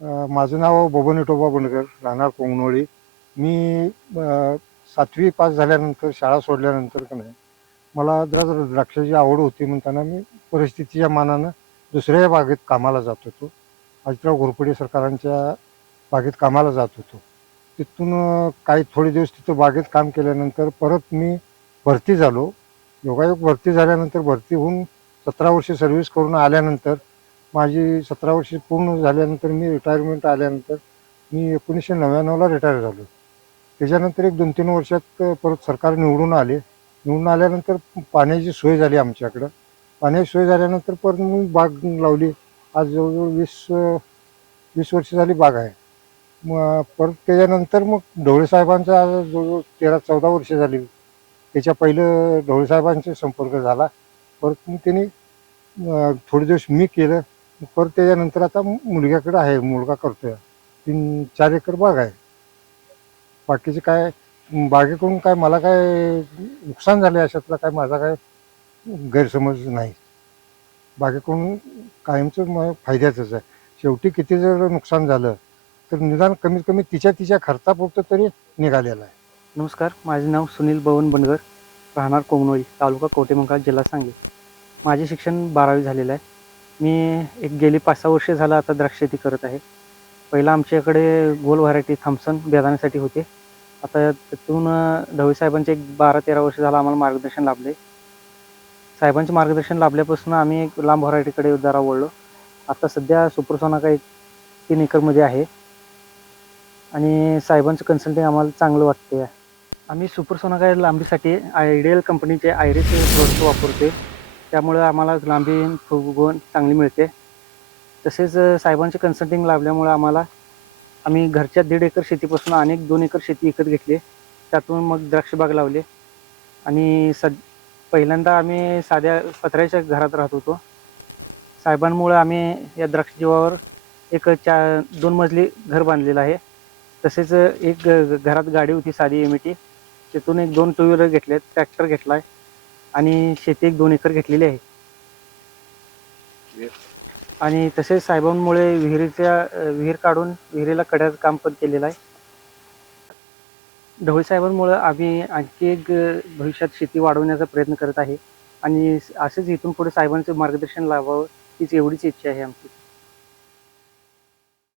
माझं नाव बबन विठोबा बनकर राहणार कोंगनोळी. मी सातवी पास झाल्यानंतर शाळा सोडल्यानंतर का नाही मला जरा द्राक्षाची आवड होती म्हणताना मी परिस्थितीच्या मानानं दुसऱ्या बागेत कामाला जात होतो. आजराव घोरपडे सरकारांच्या बागेत कामाला जात होतो. तिथून काही थोडे दिवस तिथं बागेत काम केल्यानंतर परत मी भरती झालो. योगायोग भरती झाल्यानंतर भरती होऊन सतरा वर्ष सर्व्हिस करून आल्यानंतर माझी सतरा वर्ष पूर्ण झाल्यानंतर मी रिटायरमेंट आल्यानंतर मी एकोणीसशे नव्याण्णवला रिटायर झालो. त्याच्यानंतर एक दोन तीन वर्षात परत सरकार निवडून आले. निवडून आल्यानंतर पाण्याची सोय झाली आमच्याकडं. पाण्याची सोय झाल्यानंतर परत मी बाग लावली. आज जवळजवळ वीस वीस वर्ष झाली बाग आहे. मग परत त्याच्यानंतर मग ढवळे साहेबांचा आज जवळजवळ तेरा चौदा वर्ष झाली. त्याच्या पहिलं ढवळे साहेबांचा संपर्क झाला. परत मग त्यांनी थोडे दिवस मी केलं. परत त्याच्यानंतर आता मुलग्याकडे आहे मुलगा करतोय. तीन चार एकर बाग आहे. बाकीचे काय बागेकडून काय मला काय नुकसान झाले अशातला काय माझा काय गैरसमज नाही. बागेकडून कायमचं मग फायद्याचंच आहे. शेवटी किती जर नुकसान झालं तर निदान कमीत कमी तिच्या तिच्या खर्चापुरतं तरी निघालेलं आहे. नमस्कार माझे नाव सुनील बवन बनगर राहणार कोमनोळी तालुका कवटेमंकाळ जिल्हा सांगली. माझे शिक्षण बारावी झालेलं आहे. मी एक गेली पाच सहा वर्षे झालं आता द्राक्ष शेती करत आहे. पहिला आमच्याकडे गोल व्हरायटी थॉम्सन बेदाण्यासाठी होते. आता त्यातून अं, ढवळे साहेबांचे एक बारा तेरा वर्ष झालं आम्हाला मार्गदर्शन लाभले साहेबांचे मार्गदर्शन लाभल्यापासून आम्ही एक लांब व्हरायटीकडे जरा वळलो. आता सध्या सुपरसोना काही तीन एकरमध्ये आहे. आणि साहेबांचं कन्सल्टिंग आम्हाला चांगलं वाटते आम्ही सुपर सोनागाय लांबीसाठी आयडियल कंपनीचे आयरिस प्रोडक्ट वापरते त्यामुळं आम्हाला लांबी फुगवण चांगली मिळते. तसेच साहेबांची साहेबांचे कन्सल्टिंग लाभल्यामुळं आम्हाला आम्ही घरच्या दीड एकर शेतीपासून अनेक दोन एकर शेती विकत घेतली. त्यातून मग द्राक्षबाग लावले. आणि सद पहिल्यांदा आम्ही साध्या पत्र्याच्या घरात राहत होतो. साहेबांमुळं आम्ही या द्राक्ष जीवावर एक चा दोन मजली घर बांधलेलं आहे. तसेच एक ग- घरात गाडी होती साधी एम टी तिथून एक दोन टू व्हीलर घेतले ट्रॅक्टर घेतला आहे आणि शेती एक दोन एकर घेतलेली आहे. आणि तसेच साहेबांमुळे विहिरीच्या विहीर काढून विहिरीला कड्याचं काम पण केलेलं आहे. ढवळे साहेबांमुळं आम्ही आणखी एक भविष्यात शेती वाढवण्याचा प्रयत्न करत आहे. आणि असेच इथून पुढे साहेबांचं मार्गदर्शन लाभावं हीच एवढीच इच्छा आहे आमची.